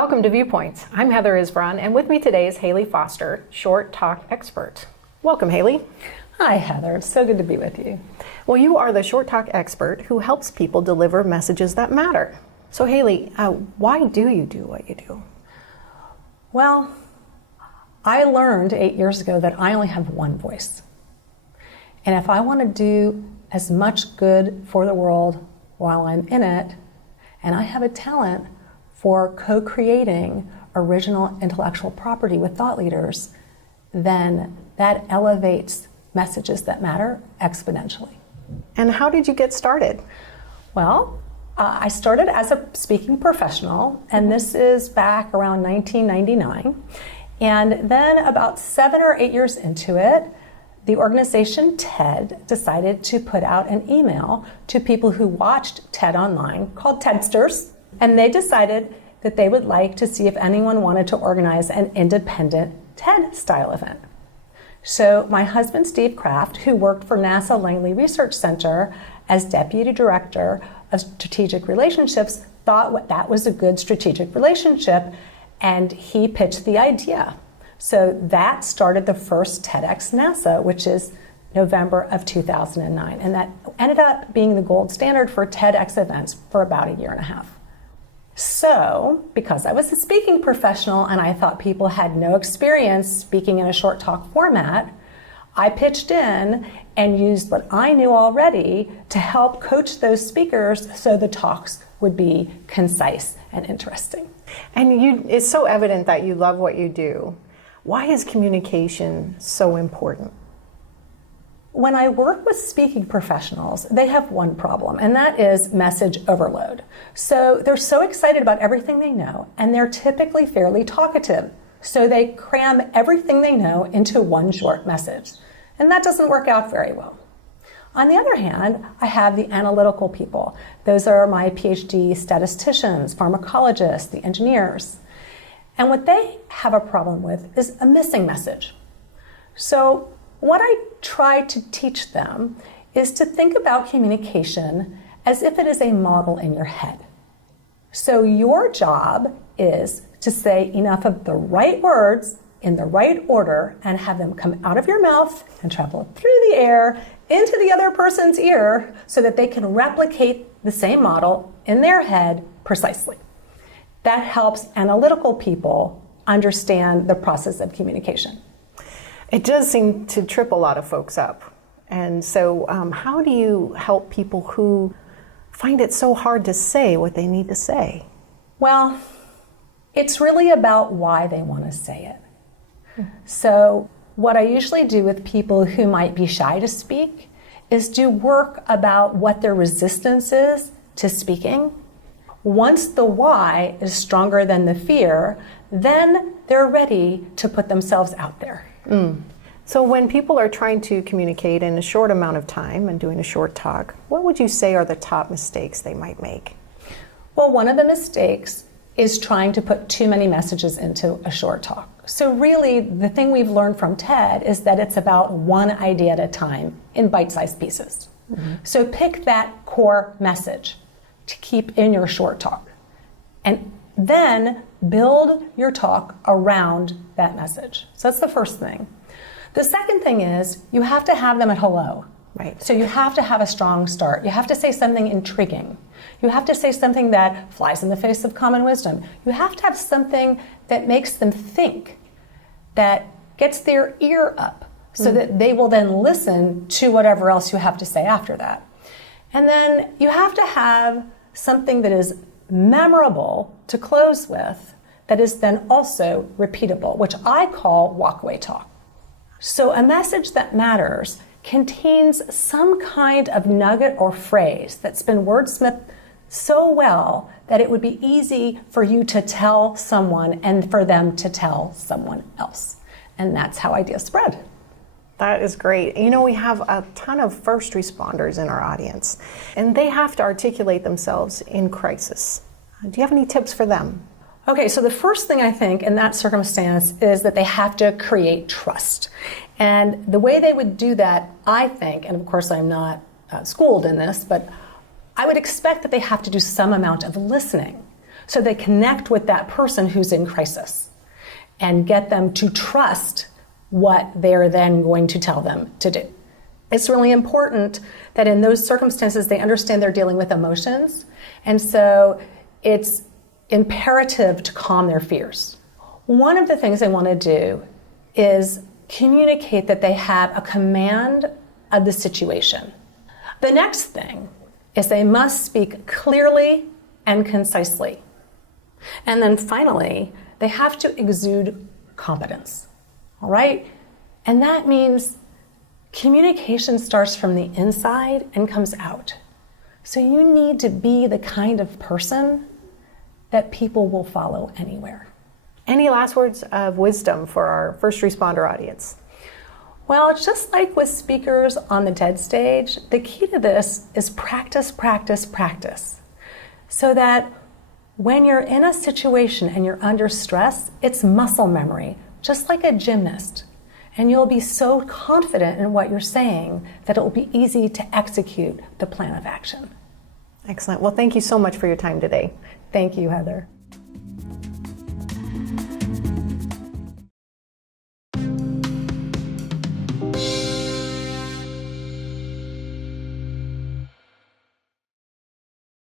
Welcome to Viewpoints. I'm Heather Isbron, and with me today is Hayley Foster, short talk expert. Welcome, Hayley. Hi, Heather. It's so good to be with you. Well, you are the short talk expert who helps people deliver messages that matter. So, Hayley, why do you do what you do? Well, I learned 8 years ago that I only have one voice. And if I want to do as much good for the world while I'm in it, and I have a talent for co-creating original intellectual property with thought leaders, then that elevates messages that matter exponentially. And how did you get started? Well, I started as a speaking professional, and this is back around 1999. And then about 7 or 8 years into it, the organization TED decided to put out an email to people who watched TED online called TEDsters. And they decided that they would like to see if anyone wanted to organize an independent TED-style event. So my husband, Steve Kraft, who worked for NASA Langley Research Center as Deputy Director of Strategic Relationships, thought that was a good strategic relationship, and he pitched the idea. So that started the first TEDx NASA, which is November of 2009. And that ended up being the gold standard for TEDx events for about a year and a half. So, because I was a speaking professional and I thought people had no experience speaking in a short talk format, I pitched in and used what I knew already to help coach those speakers so the talks would be concise and interesting. And it's so evident that you love what you do. Why is communication so important? When I work with speaking professionals, they have one problem, and that is message overload. So they're so excited about everything they know, and they're typically fairly talkative. So they cram everything they know into one short message. And that doesn't work out very well. On the other hand, I have the analytical people. Those are my PhD statisticians, pharmacologists, the engineers. And what they have a problem with is a missing message. So what I try to teach them is to think about communication as if it is a model in your head. So your job is to say enough of the right words in the right order and have them come out of your mouth and travel through the air into the other person's ear so that they can replicate the same model in their head precisely. That helps analytical people understand the process of communication. It does seem to trip a lot of folks up. And so how do you help people who find it so hard to say what they need to say? Well, it's really about why they want to say it. So what I usually do with people who might be shy to speak is do work about what their resistance is to speaking. Once the why is stronger than the fear, then they're ready to put themselves out there. So when people are trying to communicate in a short amount of time and doing a short talk, what would you say are the top mistakes they might make? Well, one of the mistakes is trying to put too many messages into a short talk. So really, the thing we've learned from TED is that it's about one idea at a time in bite-sized pieces. So pick that core message to keep in your short talk, and then build your talk around that message. So that's the first thing. The second thing is you have to have them at hello. Right. So you have to have a strong start. You have to say something intriguing. You have to say something that flies in the face of common wisdom. You have to have something that makes them think, that gets their ear up, so that they will then listen to whatever else you have to say after that. And then you have to have something that is memorable to close with, that is then also repeatable, which I call walkaway talk. So a message that matters contains some kind of nugget or phrase that's been wordsmithed so well that it would be easy for you to tell someone and for them to tell someone else. And that's how ideas spread. That is great. You know, we have a ton of first responders in our audience, and they have to articulate themselves in crisis. Do you have any tips for them? Okay, so the first thing I think in that circumstance is that they have to create trust. And the way they would do that, I think, and of course I'm not schooled in this, but I would expect that they have to do some amount of listening. So they connect with that person who's in crisis and get them to trust what they're then going to tell them to do. It's really important that in those circumstances they understand they're dealing with emotions, and so it's imperative to calm their fears. One of the things they want to do is communicate that they have a command of the situation. The next thing is they must speak clearly and concisely. And then finally, they have to exude competence, all right? And that means communication starts from the inside and comes out. So you need to be the kind of person that people will follow anywhere. Any last words of wisdom for our first responder audience? Well, just like with speakers on the TED stage, the key to this is practice, practice, practice. So that when you're in a situation and you're under stress, it's muscle memory, just like a gymnast. And you'll be so confident in what you're saying that it will be easy to execute the plan of action. Excellent. Well, thank you so much for your time today. Thank you, Heather.